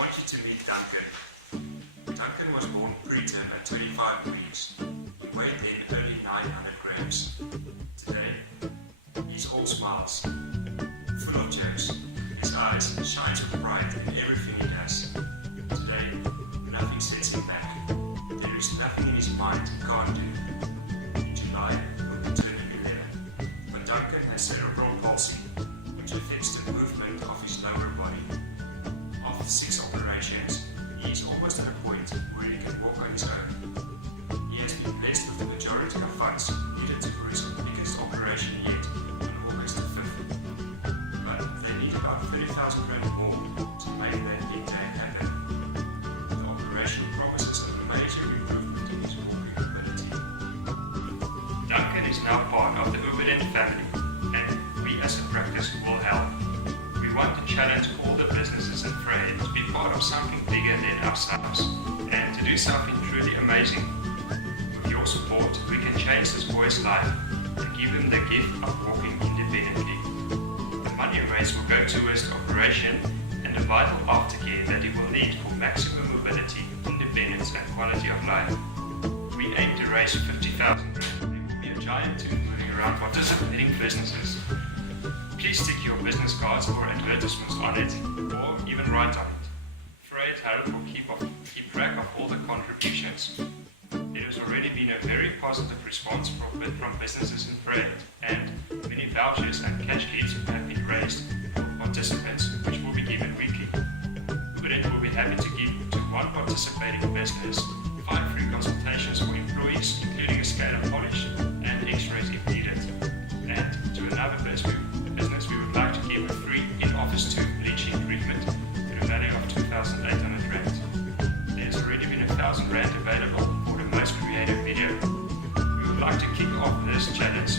want you to meet Duncan. Duncan was born preterm at 25 weeks. He weighed then only 900 grams. Today, he's all smiles, full of jokes. His eyes shines with pride in everything he does. Today, nothing sets him back. There is nothing in his mind he can't do. In July, he'll be turning 11. But Duncan has cerebral palsy, which affects the movement of his lower body. After 6 operations, he is almost at a point where he can walk on his own. He has been blessed with the majority of funds needed for his biggest operation yet on August the 5th. But they need about 30,000 rand more to make that big day happen. The operation promises a major improvement in his walking ability. Duncan is now part of the Ubeden family, and we as a practice will help. We want to challenge all the businesses in Vryheid to be part of something bigger than ourselves and to do something truly amazing. With your support, we can change this boy's life and give him the gift of walking independently. The money raised will go towards the operation and the vital aftercare that he will need for maximum mobility, independence and quality of life. We aim to raise 50,000. There will be a giant team moving around participating businesses. Please stick your business cards or advertisements on it, or even write on it. Vryheid Herald will keep track of all the contributions. There has already been a very positive response from businesses in Vryheid, and many vouchers and cash kits have been raised for participants, which will be given weekly. Ubeden will be happy to give to one participating business 5 free consultations for employees, including a scale and polish and x-rays if needed. And to another business, we would like to give a free in-office tube bleaching treatment to the value of 2,800 rand. There has already been 1,000 rand available for the most creative video. We would like to kick off this challenge